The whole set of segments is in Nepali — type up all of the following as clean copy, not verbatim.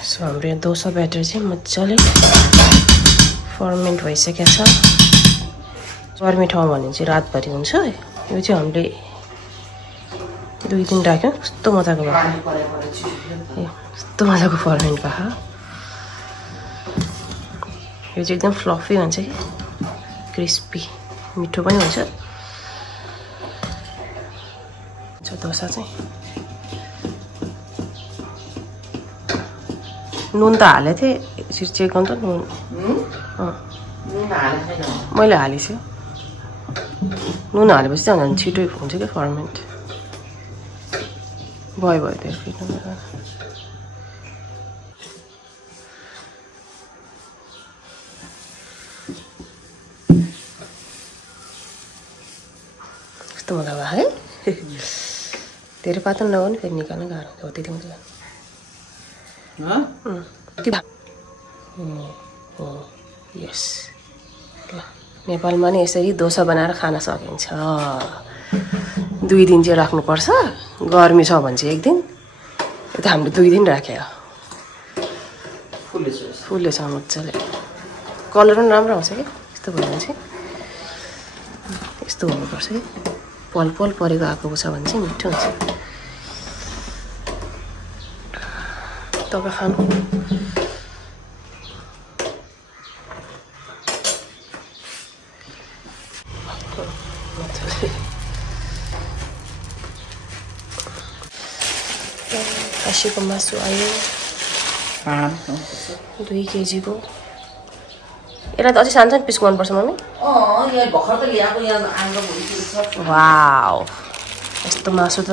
सो हाम्रो यहाँ डोसा ब्याटर चाहिँ मजाले फर्मेन्ट भइसकेको छ गर्मी ठाउँ भने चाहिँ रातभरि हुन्छ यो चाहिँ हामीले 2 दिन राख्यौँ कस्तो मजाको भयो कस्तो मजाको फर्मेन्ट भयो यो चाहिँ एकदम फ्लफी हुन्छ कि क्रिस्पी मिठो पनि हुन्छ डोसा चाहिँ नुन त हालेको थिएँ यसरी चेक गर्नु त नुन मैले हालेछु नुन हालेपछि चाहिँ झन् छिटो हुन्छ क्या फर्मेन्ट भयो त्यो फिट्नु कस्तो मजा भयो है धेरै पातन लगाउनु फेरि निकाल्नु गाह्रो हुन्छ त्यति मात्रै यस ल नेपालमा नि यसरी डोसा बनाएर खान सकिन्छ 2 दिन चाहिँ राख्नुपर्छ गर्मी छ भने चाहिँ 1 दिन यो त हामीले 2 दिन राख्यो फुल्ले छ मजाले कलर पनि राम्रो आउँछ कि यस्तो भयो भने चाहिँ यस्तो हुनुपर्छ कि पल पल परेको आएको छ भने चाहिँ मिठो हुन्छ तपाईँ खानु खसीको मासु आयो 2 केजीको यसलाई त अझै सानो सानो पिस गर्नुपर्छ मम्मी वाउ यस्तो मासु त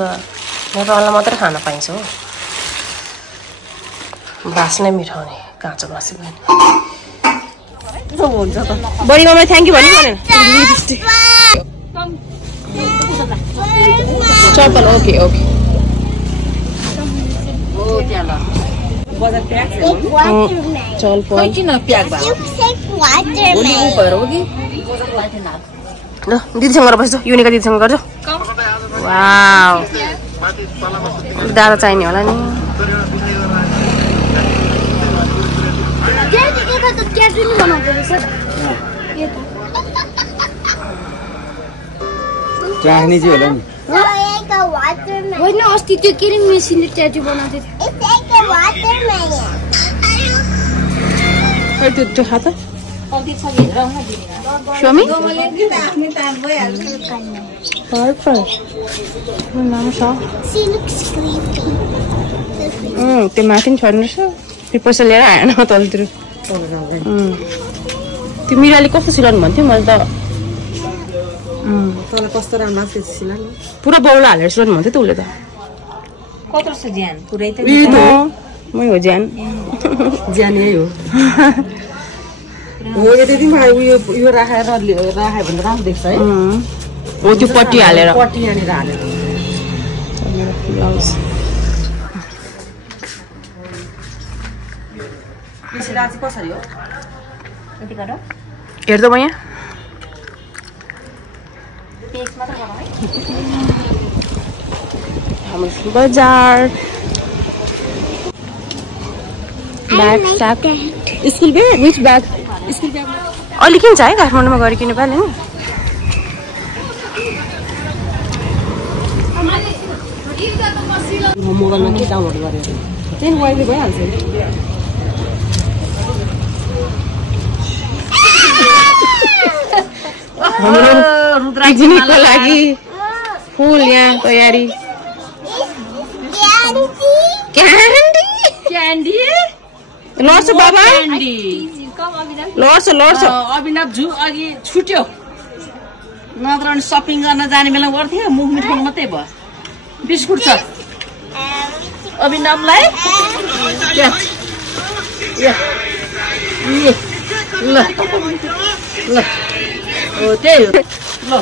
नेपालमा मात्रै खान पाइन्छ हो बास्नै मिठो हुने काँचो मासु पनि हुन्छ त बडी मम्मीलाई थ्याङ्क यू भन्नु भनेन चप्पल ओके ओके चल ल दिदीसँग गरेर बस्छ युनिका दिदीसँग गर्छ वाउ दादा चाहिने होला नि चाहने चाहिँ होला नि होइन अस्ति त्यो के रे मेसिनले ट्याटु बनाउँदै थियो त्यो खा त Show me. Perfect. She looks creepy. त्यो माथि नि छोड्नु छ पिपस लिएर आएन तलतिर त्यो मिराले कस्तो सिलाउनु भन्थ्यो मैले त तल कस्तो राम्रो सिलाउनु पुरा बौला हालेर सिलाउनु भन्थ्यो त उसले त कत्रो छ ज्यान पुरै त मै हो ज्यान ज्यान यही हो हो यो त्यति यो राखेर राखे भने राम्रो देख्छ है हो त्यो पट्टी हालेर पट्टी यहाँनिर हालेर राजी कसरी हो यति गर हेर्दै म यहाँ पेज मात्र गर है हाम्रो बजार ब्याग स्याक स्कुल ब्याग विच ब्याग स्कुल ब्याग अलि किन्छ है काठमाडौँमा गएर किन्नु पाएन नि मोबाइलमा के डाउनलोड गरेर त्यही वाइले भइहाल्छ पिकनिकको लागि फुल यहाँ तयारी क्यान्डी लड्छ बाबा लड्छ अभिनव जू अघि छुट्यो नत्र भने सपिङ गर्न जाने बेला गर्थ्यो मुख मिठाउनु मात्रै भयो बिस्कुट छ अभिनवलाई ल ल हो त्यही हो ल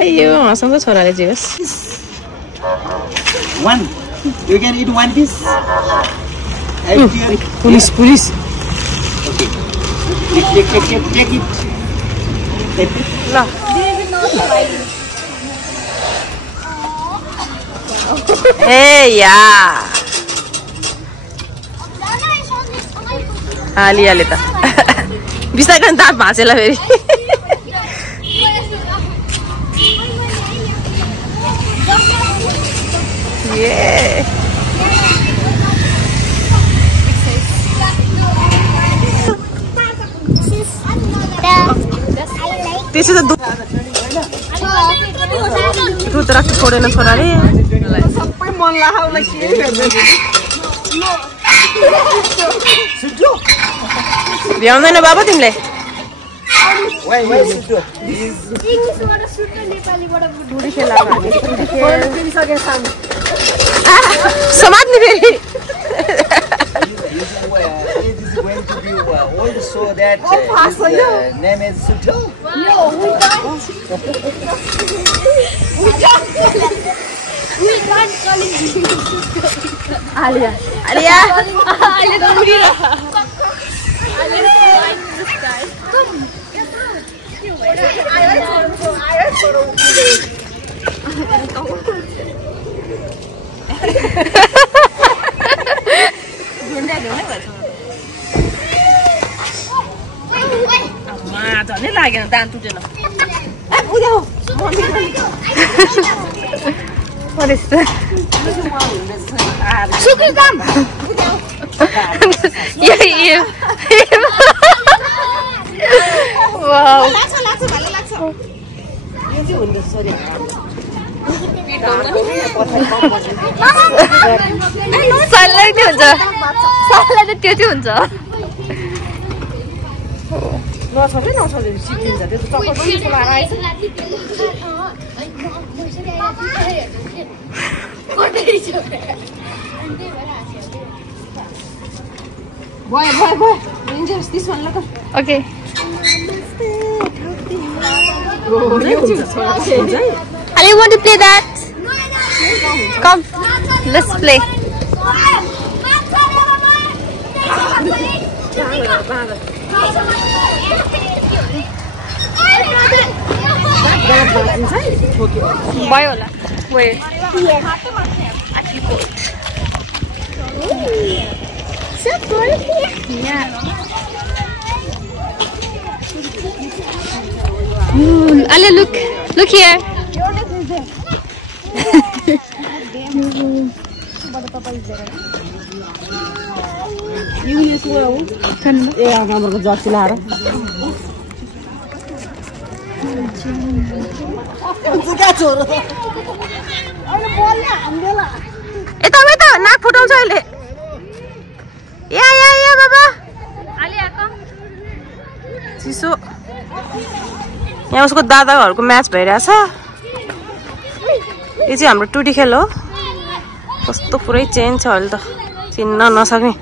अयो हँसाउँछ छोराले जे होस् One. You can eat one piece. Police police Okay. Take it. ल ए या हालिहाले त बिस्तारै गर्न दाँत भाँचेला फेरि त्यसो त दुध राख्नु छोडेन छोराले सबै मन लाग्ला के भ्याउँदैन बाबा तिमीले समात्ने फेरि So that his name is Sudho. No, we can't. We can't call him. Alia Alia don't be झनै लागेन दान टुटेन त्यो चाहिँ हुन्छ नछोड्दै नछोड्दै सिकिन्छ त्यो त चक्कर पनि लगाएछ भयो this one look okay I want to play that come let's play भयो होला wait so pretty yeah Ale look here यता नाक फुटाउँछ अहिले या बाबा चिसो यहाँ उसको दादाहरूको म्याच भइरहेछ यो चाहिँ हाम्रो टुटी खेल हो कस्तो पुरै चेन्ज छ अहिले त चिन्न नसक्ने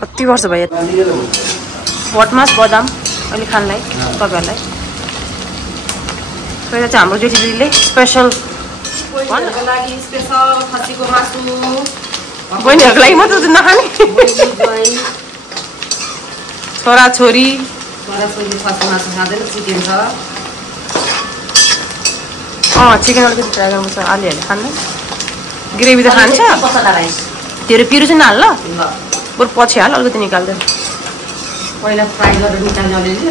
कति वर्ष भयो भटमास बदाम अहिले खानलाई तपाईँहरूलाई पहिला चाहिँ हाम्रो जेठीले स्पेसल भन्नको लागि स्पेसल खसीको मासु बहिनीहरूको लागि मात्र नखाने छोराछोरी खसीको मासु खाँदैन चिकन छ चिकन अलिकति ट्राई गर्नुपर्छ अलिअलि खाँदैन ग्रेभी त खान्छ तेरो पिरो चाहिँ नहाल ल बरु पछि हाल अलिकति निकाल्दैन पहिला फ्राई गरेर निकाल्ने अलिअलि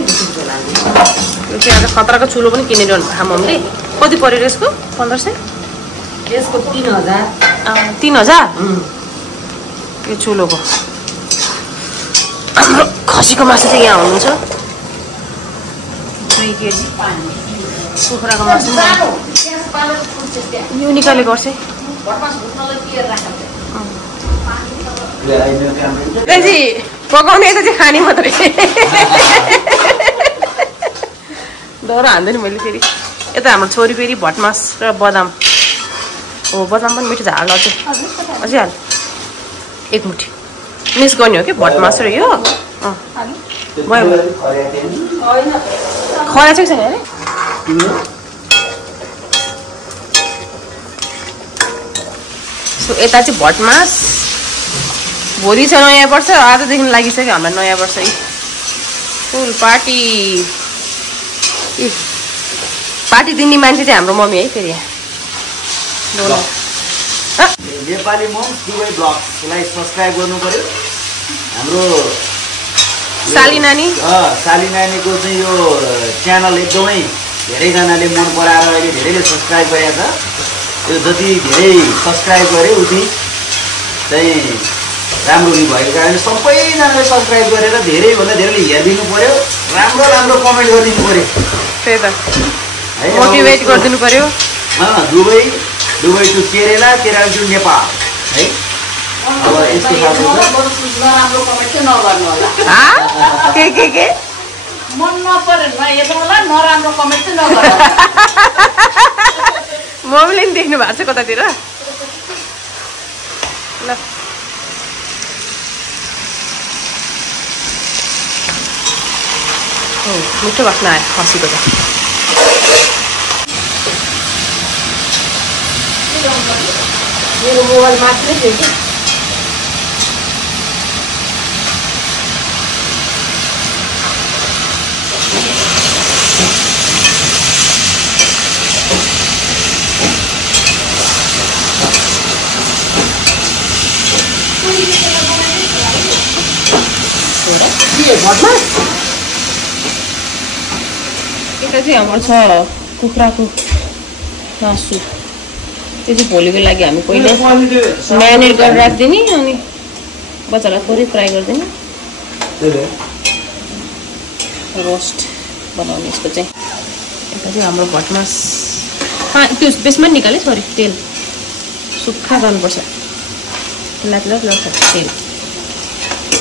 यो चाहिँ आज खतराको चुलो पनि किनिरहनु भएको मम्मीले कति पऱ्यो यसको 1500 यसको 3000 3000 यो चुलोको हाम्रो खसीको मासु चाहिँ यहाँ हुनुहुन्छ 2 केजी कुखुराको मासु यो निकाले गर्छ पकाउने यता चाहिँ खाने मात्रै डर हान्दैन मैले फेरि यता हाम्रो छोरी फेरि भटमास र बदाम हो बदाम पनि मिठो झाल अझै हाल एक मुठी मिक्स गर्ने हो कि भटमास र यो भयो खरा चाहिँ छैन अरे सो यता चाहिँ भटमास भोलि छ नयाँ वर्ष आजदेखि लागिसक्यो हामीलाई नयाँ वर्ष फुल पार्टी पार्टी दिने मान्छे चाहिँ हाम्रो मम्मी है फेरि यहाँ नेपाली मोम्स दुबई ब्लग्सलाई सब्स्क्राइब गर्नु पर्यो। हाम्रो साली नानी नानीको चाहिँ यो च्यानल एकदमै धेरैजनाले मन पराएर अहिले धेरैले सब्स्क्राइब गरेको छ। यो जति धेरै सब्स्क्राइब गरे उति चाहिँ राम्रो नि भएको कारणले सबैजनाले सब्स्क्राइब गरेर धेरैभन्दा धेरैले हेरिदिनु पर्यो, राम्रो राम्रो कमेन्ट गरिदिनु पर्यो। त्यही त मोटिभेट गरिदिनु पर्यो। Dubai to Kerala, Kerala to Nepal है। अब यस्तो खालको नराम्रो कमेन्ट चाहिँ नगर्नु होला। के मन नपरे नहेर्नु होला, नराम्रो कमेन्ट चाहिँ नगर्नु। मम्मीले नि देख्नु भएको छ कतातिर। ल मिठो बास्ना आयो खसीको त। मेरो मोबाइल मात्रै थियो कि यता चाहिँ हाम्रो छ कुखुराको मासु। त्यो चाहिँ भोलिको लागि हामी पहिले म्यारिनेट गरेर राखिदिने, अनि बच्चालाई थोरै फ्राई गरिदिने, रोस्ट बनाउने यसको चाहिँ। यता चाहिँ हाम्रो भटमास त्यो बेसमा निकाले सरी तेल सुक्खा गर्नुपर्छ। तेल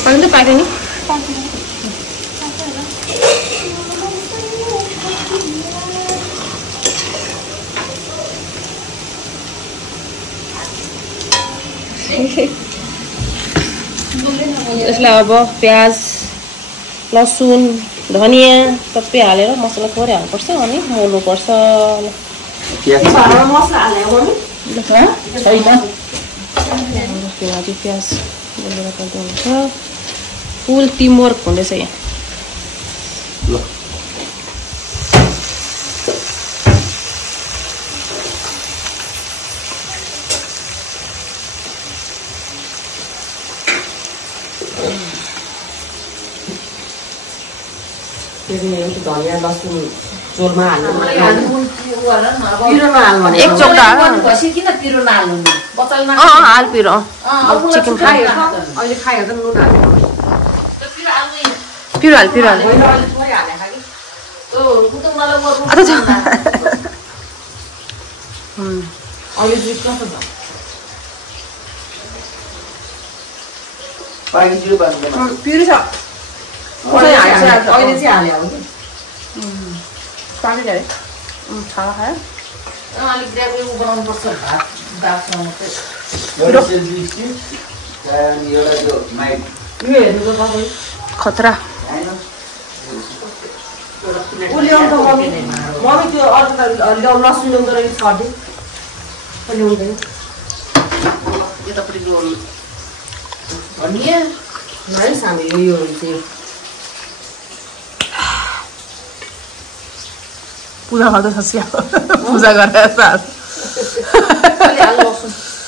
पाक्नु त पाक्यो नि। यसलाई अब प्याज, लसुन, धनियाँ सबै हालेर मसला थोरै हाल्नुपर्छ, अनि मोल्नुपर्छ। प्याज बोलेर गर्दा हुन्छ। फुल टिमवर्क हुँदैछ यहाँ। धनियाँ लसुन झोलमा हाल्नु, एक चौका किन पिरो नहाल्नु? हाल पिरो चिकन अहिले खायो त नुन हाल्नु, पिरो हाल पिरो छ अहिले चाहिँ हाल्यो अब पाक्यो छाला खायो। अलिक ग्रेभी बनाउनु पर्छ भात दालसँग मात्रै। खतरा मम्मी त्यो अर्को लसुन ल्याउँदो रहेछ छर्दिन ल्याउँदैन। यतापट्टि धनियाँ नाइस हामी यो चाहिँ पूजा गर्दैछ पूजा गरेर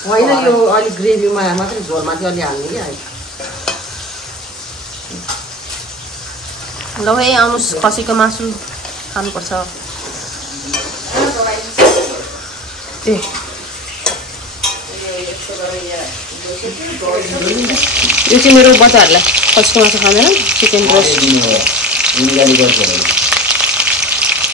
होइन यो अलिक ग्रेभीमा मात्रै झोलमा चाहिँ अलि हाल्ने कि अहिले। ल है आउनुहोस्, खसीको मासु खानुपर्छ। ए यो चाहिँ मेरो बच्चाहरूलाई खसीको मासु खाँदैन, चिकन रोस्ट।